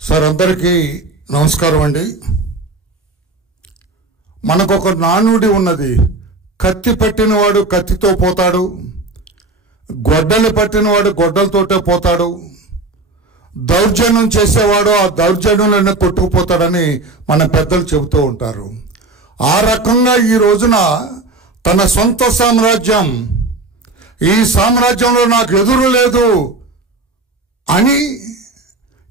Sir అందరికీ నమస్కారం అండి. మనకొక నానుడి ఉన్నది, కత్తి పట్టినవాడు కత్తితో పోతాడు, గొడ్డలి పట్టినవాడు గొడ్డలతోటే పోతాడు, దౌర్జన్యం చేసేవాడు ఆ దౌర్జన్యంలోనే కొట్టుకుపోతాడని మన పెద్దలు చెబుతూ ఉంటారు. ఆ రకంగా ఈ రోజున తన సొంత సామ్రాజ్యం, ఈ సామ్రాజ్యంలో నాకు ఎదురు లేదు అని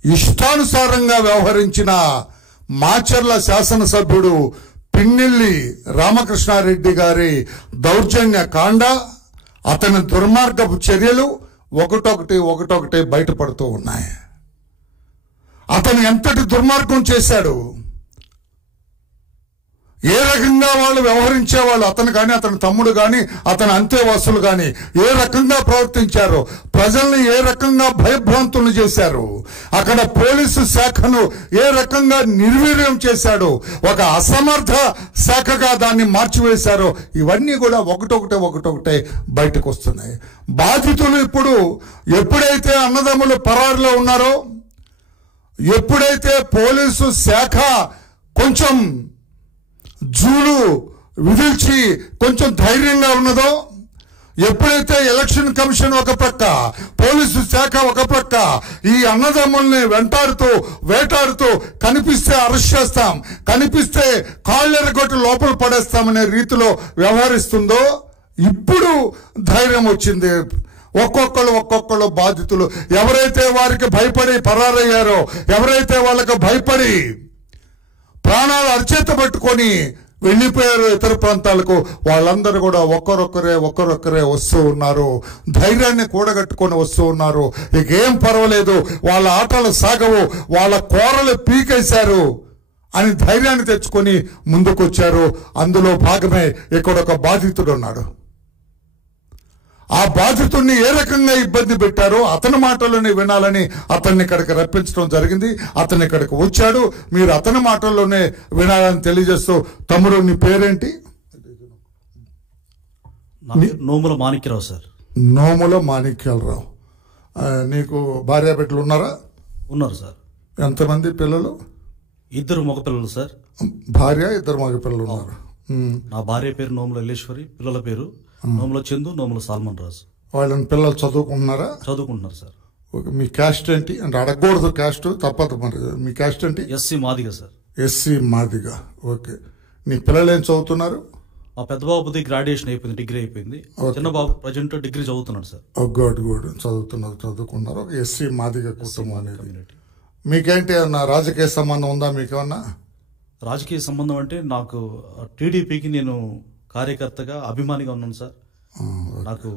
ఇష్టానుసారంగా వ్యవహరించిన మాచర్ల శాసనసభ్యుడు పిన్నెల్లి రామకృష్ణారెడ్డి గారి దౌర్జన్య కాండ, అతని దుర్మార్గపు చర్యలు ఒకటొకటి బయటపడుతూ ఉన్నాయి. అతను ఎంతటి దుర్మార్గం చేశాడు, ఏ రకంగా వాళ్ళు వ్యవహరించేవాళ్ళు, అతను కానీ అతని తమ్ముడు కానీ అతని అంతేవాసులు కానీ ఏ రకంగా ప్రవర్తించారు, ప్రజల్ని ఏ రకంగా భయభ్రాంతులు చేశారు, అక్కడ పోలీసు శాఖను ఏ రకంగా నిర్వీర్యం చేశాడు, ఒక అసమర్థ శాఖగా దాన్ని మార్చివేశారు. ఇవన్నీ కూడా ఒకటొకటే బయటకు వస్తున్నాయి. బాధితులు ఇప్పుడు ఎప్పుడైతే అన్నదమ్ములు పరారులో ఉన్నారో, ఎప్పుడైతే పోలీసు శాఖ కొంచెం జూలు విధిల్చి కొంచెం ధైర్యంగా ఉన్నదో, ఎప్పుడైతే ఎలక్షన్ కమిషన్ ఒక ప్రక్క, పోలీసు శాఖ ఒక ప్రక్క ఈ అన్నదమ్ముల్ని వేటాడుతూ కనిపిస్తే అరెస్ట్ చేస్తాం, కనిపిస్తే కాళ్ళెరగొట్టి లోపల పడేస్తామనే రీతిలో వ్యవహరిస్తుందో, ఇప్పుడు ధైర్యం వచ్చింది. ఒక్కొక్కరు బాధితులు ఎవరైతే వారికి భయపడి పరారయ్యారో, ఎవరైతే వాళ్ళకు భయపడి ప్రాణాలు అరచేత పట్టుకొని వెళ్ళిపోయారు ఇతర ప్రాంతాలకు, వాళ్ళందరూ కూడా ఒక్కరొక్కరే వస్తూ ఉన్నారు. ధైర్యాన్ని కూడగట్టుకొని వస్తూ ఉన్నారు. ఇకేం పర్వాలేదు, వాళ్ళ ఆటలు సాగవు, వాళ్ళ కోరలు పీకేశారు అని ధైర్యాన్ని తెచ్చుకొని ముందుకొచ్చారు. అందులో భాగమే ఇక్కడ ఒక బాధితుడు ఉన్నాడు. ఆ బాధితుడిని ఏ రకంగా ఇబ్బంది పెట్టారో అతని మాటల్లోనే వినాలని అతన్ని ఇక్కడికి రప్పించడం జరిగింది. అతను ఇక్కడికి వచ్చాడు. మీరు అతని మాటల్లోనే వినాలని తెలియజేస్తూ, తమ్ముడు నీ పేరేంటి? నోముల మాణిక్యరావు సార్. నోముల మాణిక్యాలరావు. నీకు భార్య బిడ్డలు ఉన్నారా? ఉన్నారు సార్. ఎంతమంది పిల్లలు? 2 మగపిల్లలు సార్. భార్య 2 మగపిల్లలు ఉన్నారు. నా భార్య పేరు నోముల ఎల్లేశ్వరి, పిల్లల పేరు నోముల చందు, నోముల సాల్మన్ రాజు. వాళ్ళని పిల్లలు చదువుకుంటున్నారా? చదువుకుంటున్నారు సార్. మీ క్యాస్ట్ ఏంటి? అంటే అడగకూడదు, క్యాస్ట్ తప్పదు. మరి మీ క్యాస్ట్ ఏంటి? SC Madiga sir. SC Madiga. Okay. నీ పిల్లలు ఏం చదువుతున్నారు? మా పెద్ద బాబుది గ్రాడ్యుయేషన్ అయిపోయింది, డిగ్రీ అయిపోయింది. చిన్న బాబు ప్రజెంట్ డిగ్రీ చదువుతున్నాడు సార్. గుడ్ చదువుకున్నారు. ఒక ఎస్సీ మాదిగ కుటుంబం అనేది. మీకేంటి అన్న రాజకీయ సంబంధం ఉందా? మీకేమన్నా రాజకీయ సంబంధం అంటే నాకు టీడీపీకి నేను కార్యకర్తగా అభిమానిగా ఉన్నాను సార్. నాకు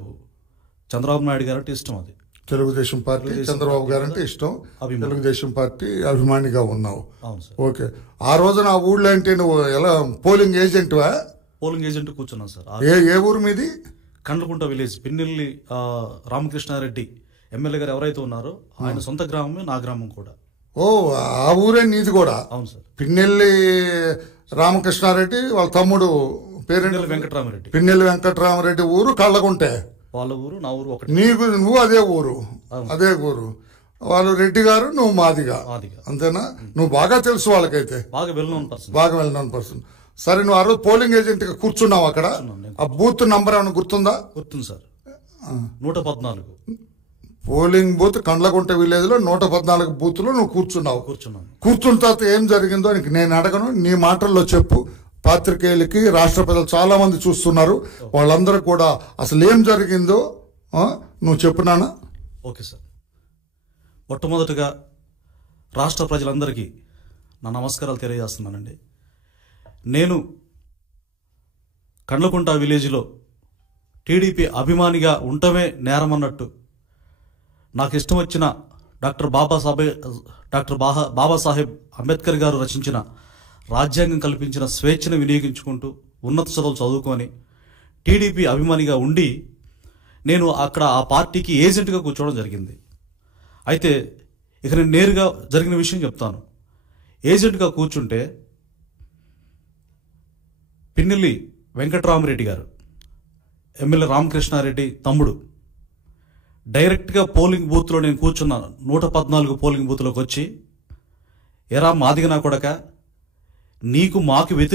చంద్రబాబు నాయుడు గారు అంటే ఇష్టం. అది తెలుగుదేశం పార్టీ, చంద్రబాబు గారు అంటే ఇష్టం, తెలుగుదేశం పార్టీ అభిమానిగా ఉన్నావు. అవును సార్. ఓకే. ఆ రోజున ఆ ఊళ్ళో అంటే నువ్వు ఎలా పోలింగ్ ఏజెంట్వా? పోలింగ్ ఏజెంట్ కూర్చున్నాను సార్. ఏ ఊరు మీది? కండ్లకుంట విలేజ్. పిన్నెల్లి రామకృష్ణారెడ్డి ఎమ్మెల్యే గారు ఎవరైతే ఉన్నారో ఆయన సొంత గ్రామమే నా గ్రామం కూడా. ఓ, ఆ ఊరే నీది కూడా? అవును సార్. పిన్నెల్లి రామకృష్ణారెడ్డి వాళ్ళ తమ్ముడు పేరు వెంకటరామరెడ్డి. పిన్నెల్లి వెంకటరామరెడ్డి ఊరు కళ్ళకుంటే. వాళ్ళ ఊరు నా ఊరు ఒకటి. నువ్వు అదే ఊరు? అదే ఊరు. వాళ్ళు రెడ్డి గారు, నువ్వు మాదిగా, అంతేనా? నువ్వు బాగా తెలుసు వాళ్ళకైతే? బాగా వెల్ నోన్ పర్సన్. సరే, నువ్వు ఆ రోజు పోలింగ్ ఏజెంట్ గా కూర్చున్నావు అక్కడ. ఆ బూత్ నంబర్ ఏమైనా గుర్తుందా? గుర్తుంది sir. 114 polling booth Kandlakunta village లో 114 బూత్ లో నువ్వు కూర్చున్నాను. కూర్చున్న తర్వాత ఏం జరిగిందో నేను అడగను, నీ మాటల్లో చెప్పు. పాత్రికేయులకి, రాష్ట్ర ప్రజలు చాలా మంది చూస్తున్నారు, వాళ్ళందరూ కూడా అసలు ఏం జరిగిందో నువ్వు చెప్పునానా? Okay sir. మొట్టమొదటిగా రాష్ట్ర ప్రజలందరికీ నా నమస్కారాలు తెలియజేస్తున్నానండి. నేను కండ్లకుంట విలేజ్లో టీడీపీ అభిమానిగా ఉండటమే నేరమన్నట్టు నాకు ఇష్టం వచ్చిన డాక్టర్ బాబాసాహెబ్ అంబేద్కర్ గారు రచించిన రాజ్యాంగం కల్పించిన స్వేచ్ఛను వినియోగించుకుంటూ ఉన్నత చదువులు చదువుకొని టీడీపీ అభిమానిగా ఉండి నేను అక్కడ ఆ పార్టీకి ఏజెంట్గా కూర్చోవడం జరిగింది. అయితే ఇక నేను నేరుగా జరిగిన విషయం చెప్తాను. ఏజెంట్గా కూర్చుంటే పిన్నెల్లి వెంకటరామరెడ్డి గారు, ఎమ్మెల్యే రామకృష్ణారెడ్డి తమ్ముడు, డైరెక్ట్గా పోలింగ్ బూత్లో నేను కూర్చున్నాను. 114 పోలింగ్ బూత్లోకి వచ్చి ఎరా మాదిగ నా కొడక, నీకు మాకు వ్యతిరేక